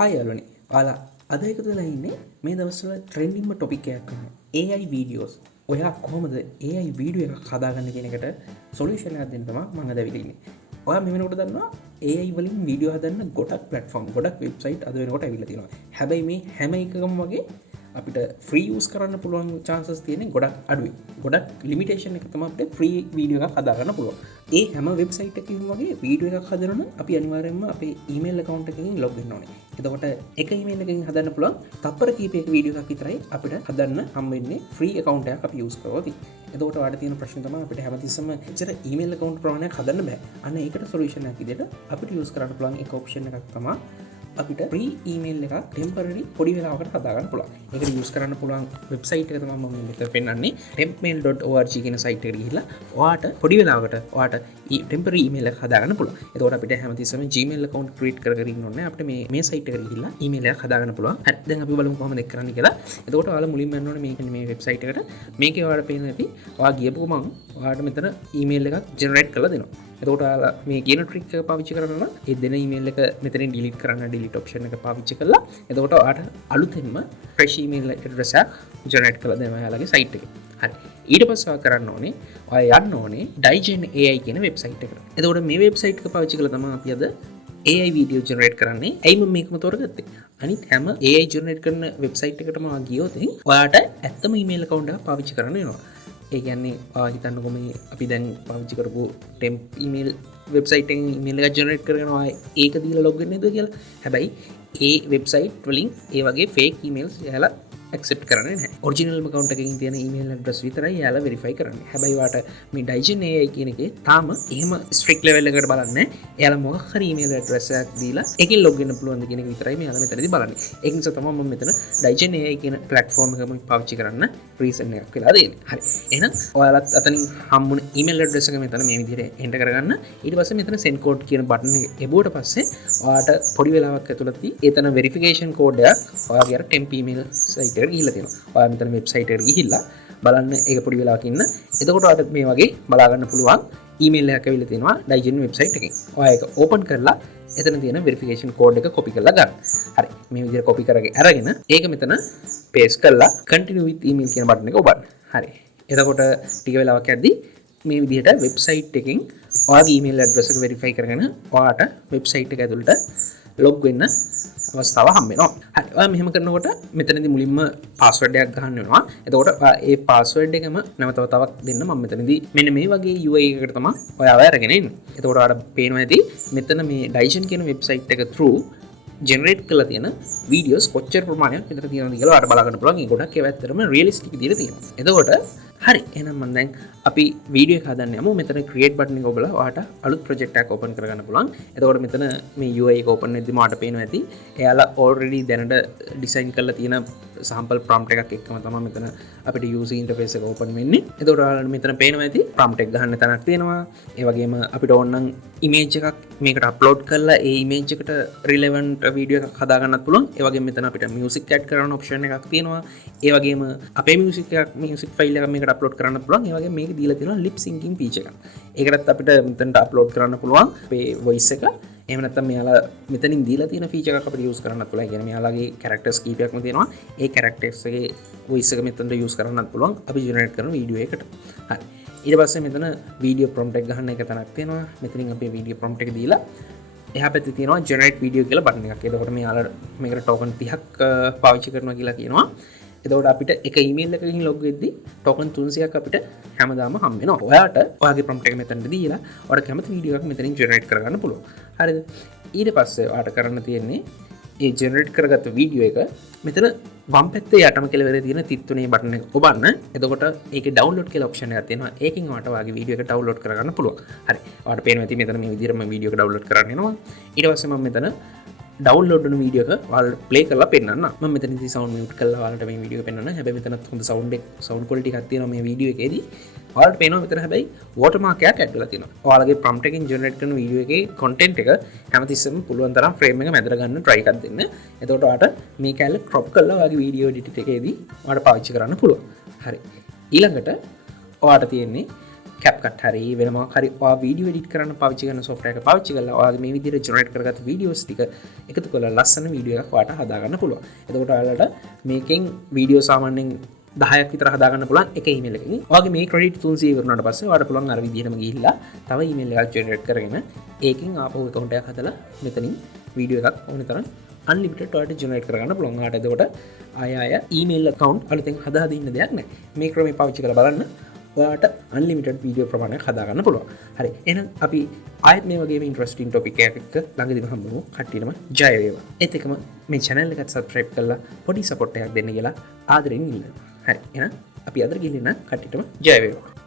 හයි යාළුවනේ. ඔයාලා අද එකතු වෙලා ඉන්නේ මේ දවස්වල ට්‍රෙන්ඩින්ග්ම ටොපික් එකක් කරනවා. AI videos. ඔයා කොහොමද AI වීඩියෝ එකක් හදාගන්න කියන එකට සොලියුෂන් එකක් දෙන්න තමයි මම අද ඇවිල්ලා ඉන්නේ. ඔයා මේ වෙනකොට දන්නවා AI වලින් වීඩියෝ හදන්න ගොඩක් ප්ලැට්ෆෝම් ගොඩක් වෙබ්සයිට් අද වෙනකොට ඇවිල්ලා තියෙනවා. හැබැයි මේ හැම එකකම වගේ අපිට ෆ්‍රී යූස් කරන්න පුළුවන් chances තියෙන්නේ ගොඩක් අඩුයි. ගොඩක් ලිමිටේෂන් එක තමයි අපිට ෆ්‍රී වීඩියෝ එකක් හදාගන්න පුළුවන්. ඒ හැම වෙබ්සයිට් එකකින්ම වගේ වීඩියෝ එකක් හදනවා නම් අපි අනිවාර්යයෙන්ම අපේ ඊමේල් account එකකින් log වෙන්න ඕනේ. එතකොට එක ඊමේල් එකකින් හදන්න පුළුවන් තත්පර කීපයක වීඩියෝ එකක් විතරයි අපිට හදන්න හම් වෙන්නේ ෆ්‍රී account එකක් අපි use කරවති. එතකොට ඔයාලට තියෙන ප්‍රශ්නේ තමයි අපිට හැමතිස්සෙම එච්චර ඊමේල් account ප්‍රමාණයක් හදන්න බෑ. අන්න ඒකට සොලියුෂන් එකක් විදිහට අපිට use කරන්න පුළුවන් එක ඔප්ෂන් එකක් තමයි අපිට ෆ්‍රී ඊමේල් එකක් ටෙම්පරරි පොඩි වෙලාවකට හදාගන්න පුළුවන්. ඒකට යූස් කරන්න පුළුවන් වෙබ්සයිට් එක තමයි මම මෙතන පෙන්නන්නේ tempmail.org කියන සයිට් එකට ගිහිල්ලා ඔයාට පොඩි වෙලාවකට ඔයාට ටෙම්පරරි ඊමේල් එකක් හදාගන්න පුළුවන්. එතකොට අපිට හැමතිස්සෙම Gmail account create කරගෙන ඉන්න ඕනේ. අපිට මේ සයිට් එකට ගිහිල්ලා ඊමේල් එකක් හදාගන්න පුළුවන්. හරි. දැන් අපි බලමු කොහොමද ඒක කරන්නේ කියලා. එතකොට ඔයාලා මුලින්ම යන්න ඕනේ මේ වෙබ්සයිට් එකට. මේකේ ඔයාලට පේන ඇති ඔයා ගියපු ගමන් ඔයාලට මෙතන ඊමේල් එකක් ජෙනරේට් කරලා දෙනවා. එතකොට ඔයාලා මේ කියන ට්‍රික් එක පාවිච්චි කරනවා නම් ඒ දෙන ඊමේල් එක මෙතනින් ඩිලීට් කරන්න ඩිලීට් ඔප්ෂන් එක පාවිච්චි කරලා එතකොට ඔයාට අලුතෙන්ම ෆ්‍රෙෂ් ඊමේල් ඇඩ්‍රස් එකක් ජෙනරේට් කරලා දෙනවා ඔයාලගේ සයිට් එකේ. හරි. ඊට පස්සේ ඔයා කරන්න ඕනේ ඔයා යන්න ඕනේ Digen AI කියන වෙබ්සයිට් එකට. එතකොට මේ වෙබ්සයිට් එක පාවිච්චි කරලා තමයි අපි අද AI වීඩියෝ ජෙනරේට් කරන්නේ. ඇයි මම මේකම තෝරගත්තේ? අනිත් හැම AI ජෙනරේට් කරන වෙබ්සයිට් එකටම ඔයා ගියොත් ඔයාට ඇත්තම ඊමේල් account එකක් පාවිච්චි කරන්න වෙනවා. ඒ කියන්නේ ඔයා හිතන්නකෝ මේ අපි දැන් පාවිච්චි කරපු temp email වෙබ්සයිට් එකෙන් ඊමේල් එකක් ජෙනරේට් කරගෙන ඔයා ඒක දීලා log වෙන්නේ නැද්ද කියලා. හැබැයි ඒ වෙබ්සයිට් වලින් ඒ වගේ fake emails එයාලා accept කරන්නේ නැහැ. ඔරිජිනල් account එකකින් තියෙන email address විතරයි එයාලා verify කරන්නේ. හැබැයි ඔයාට මේ Digen AI කියන එකේ තාම එහෙම strict level එකකට බලන්නේ නැහැ. එයාලා මොකක් හරි email address එකක් දීලා ඒකෙන් log වෙන්න පුළුවන්ද කියන එක විතරයි මෙයාලා මෙතනදී බලන්නේ. ඒක නිසා තමයි මම මෙතන Digen AI කියන platform එකම පාවිච්චි කරන්න reason එකක් වෙලා දෙන්නේ. හරි. එහෙනම් ඔයාලත් අතනින් හම්බුන email address එක මෙතන මේ විදිහට enter කරගන්න. ඊට පස්සේ මෙතන send code කියන button එක එබුවට පස්සේ ඔයාට පොඩි වෙලාවක් ඇතුළතදී එතන verification code එකක් ඔයාගේ අර temp email site එකට ගිහිල්ලා තියෙනවා. ඔයා මෙතන වෙබ්සයිට් එකට ගිහිල්ලා බලන්න ඒක පොඩි වෙලාවක ඉන්න. එතකොට ඔයාලට මේ වගේ බලා ගන්න පුළුවන් ඊමේල් එකක් ඇවිල්ලා තියෙනවා Digen වෙබ්සයිට් එකෙන්. ඔයා ඒක ඕපන් කරලා එතන තියෙන වෙරිෆිකේෂන් කෝඩ් එක කොපි කරලා ගන්න. හරි. මේ විදිහට කොපි කරගෙන අරගෙන ඒක මෙතන පේස්ට් කරලා continue with email කියන බටන් එක ඔබන්න. හරි. එතකොට ටික වෙලාවක් යද්දී මේ විදිහට වෙබ්සයිට් එකෙන් ඔයාගේ ඊමේල් ඇඩ්‍රස් එක වෙරිෆයි කරගෙන ඔයාට වෙබ්සයිට් එක ඇතුළට ලොග් වෙන්න අවස්ථාව හම්බ වෙනවා. හරි. ඔයා මෙහෙම කරනකොට මෙතනදී මුලින්ම පාස්වර්ඩ් එකක් ගන්න වෙනවා. එතකොට ඒ පාස්වර්ඩ් එකම නැවත තවත් දෙන්න මම මෙතනදී මෙන්න මේ වගේ UI එකකට තමයි ඔයාව අරගෙන ඉන්නේ. එතකොට ඔයාලට පේනවා ඇති මෙතන මේ Digen කියන වෙබ්සයිට් එක through ජෙනරේට් කරලා තියෙන වීඩියෝස් කොච්චර ප්‍රමාණයක් විතර තියෙනවද කියලා ඔයාලට බලා ගන්න පුළුවන්. ඒ ගොඩක් ඒවා ඇත්තටම රියලිස්ටික් විදිහට තියෙනවා. එතකොට හරි. එහෙනම් මම දැන් අපි වීඩියෝ එක හදන්න යමු. මෙතන create button එක ඔබලා ඔයාට අලුත් project එකක් open කරගන්න පුළුවන්. එතකොට මෙතන මේ UI එක open වෙද්දි මාට පේනවා ඇති එයාලා already දැනට design කරලා තියෙන sample prompt එකක් එක්කම තමයි මෙතන අපිට user interface එක open වෙන්නේ. එතකොට ඔයාලට මෙතන පේනවා ඇති prompt එක ගන්න තැනක් තියෙනවා. ඒ වගේම අපිට ඕන නම් image එකක් මේකට upload කරලා ඒ image එකට relevant වීඩියෝ එකක් හදා ගන්නත් පුළුවන්. ඒ වගේම මෙතන අපිට music add කරන option එකක් තියෙනවා. ඒ වගේම අපේ music file එක මේකට අප්ලෝඩ් කරන්න පුළුවන්. ඒ වගේ මේක දීලා තියෙනවා lip syncing feature එකක්. ඒකටත් අපිට මෙතනට අප්ලෝඩ් කරන්න පුළුවන් අපේ voice එක. එහෙම නැත්නම් මෙයාලා මෙතනින් දීලා තියෙන feature එකක් අපිට use කරන්නත් පුළුවන්. ඒ කියන්නේ මෙයාලගේ characters කීපයක්ම තියෙනවා. ඒ characters එකේ voice එක මෙතනට use කරන්නත් පුළුවන් අපි generate කරන වීඩියෝ එකට. හරි. ඊට පස්සේ මෙතන video prompt එක ගන්න එක තැනක් තියෙනවා. මෙතනින් අපේ video prompt එක දීලා එහා පැත්තේ තියෙනවා generate video කියලා බටන් එකක්. එතකොට මෙයාලා මේකට token 30ක් පාවිච්චි කරනවා කියලා කියනවා. එතකොට අපිට එක ඊමේල් එකකින් log වෙද්දී token 300ක් අපිට හැමදාම හම්බ වෙනවා. ඔයාට ඔයාගේ prompt එක මෙතනට දීලා ඔයාට කැමති වීඩියෝ එකක් මෙතනින් generate කරගන්න පුළුවන්. හරිද? ඊට පස්සේ ඔයාට කරන්න තියෙන්නේ ඒ generate කරගත්ත වීඩියෝ එක මෙතන වම් පැත්තේ යටම කෙළවරේ තියෙන තිත් තුනේ බටන් එක ඔබන්න. එතකොට ඒකේ download කියලා option එකක් තියෙනවා. ඒකෙන් ඔයාට ඔයාගේ වීඩියෝ එක download කරගන්න පුළුවන්. හරි. ඔයාට පේනවා ඇති මෙතන මේ විදිහට මම වීඩියෝ එක download කරන්න යනවා. ඊට පස්සේ මම මෙතන ඩවන්ලෝඩ් වුණු වීඩියෝ එක ඔයාලට ප්ලේ කරලා පෙන්නන්න. මම මෙතනදී සවුන්ඩ් මියුට් කරලා ඔයාලට මේ වීඩියෝ එක පෙන්නන්න. හැබැයි මෙතනත් හොඳ සවුන්ඩ් ක්වොලිටි එකක් තියෙනවා මේ වීඩියෝ එකේදී. ඔයාලට පේනවා මෙතන හැබැයි වෝටර්මාක් එකක් ඇඩ් වෙලා තියෙනවා. ඔයාලගේ ප්‍රොම්ප්ට් එකෙන් ජෙනරේට් කරන වීඩියෝ එකේ කන්ටෙන්ට් එක හැමතිස්සෙම පුළුවන් තරම් ෆ්‍රේම් එක මැදට ගන්න try එකක් දෙන්න. එතකොට ඔයාලට මේ කැලේ crop කරලා ඔයාගේ වීඩියෝ එඩිට් එකේදී ඔයාලට පාවිච්චි කරන්න පුළුවන්. හරි. ඊළඟට ඔයාලට තියෙන්නේ CapCut හරි වෙන මොකක් හරි ඔයා වීඩියෝ එඩිට් කරන්න පාවිච්චි කරන software එක පාවිච්චි කරලා ඔයාගේ මේ විදිහට generate කරගත්ත videos ටික එකතු කරලා ලස්සන වීඩියෝ එකක් ඔයාලට හදා ගන්න පුළුවන්. එතකොට ඔයාලට මේකෙන් වීඩියෝ සාමාන්‍යයෙන් 10ක් විතර හදා ගන්න පුළුවන් එක ඊමේල් එකකින්. ඔයාගේ මේ ක්‍රෙඩිට් 300 ඉවරනාට පස්සේ ඔයාලට පුළුවන් අර විදිහටම ගිහිල්ලා තව ඊමේල් එකක් generate කරගෙන ඒකෙන් ආපහු account එකක් හදලා මෙතනින් වීඩියෝ එකක් ඕන තරම් unlimited ඔයාලට generate කරගන්න පුළුවන්. ඔයාලට එතකොට ආය ඊමේල් account අලුතෙන් හදා දින්න දෙයක් නැහැ. මේ ක්‍රමය පාවිච්චි කරලා බලන්න. ඔයාට අන්ලිමිටඩ් වීඩියෝ ප්‍රමාණයක් හදා ගන්න පුළුවන්. හරි. එහෙනම් අපි ආයෙත් මේ වගේම ඉන්ටරෙස්ටිං ටොපික් එකක් එක්ක ළඟදීම හම්බුමු. කට්ටියටම ජය වේවා. ඒත් එකම මේ channel එකට subscribe කරලා පොඩි support එකක් දෙන්න කියලා ආදරෙන් ඉල්ලනවා. හරි. එහෙනම් අපි අද ගිහින් කට්ටියටම ජය වේවා.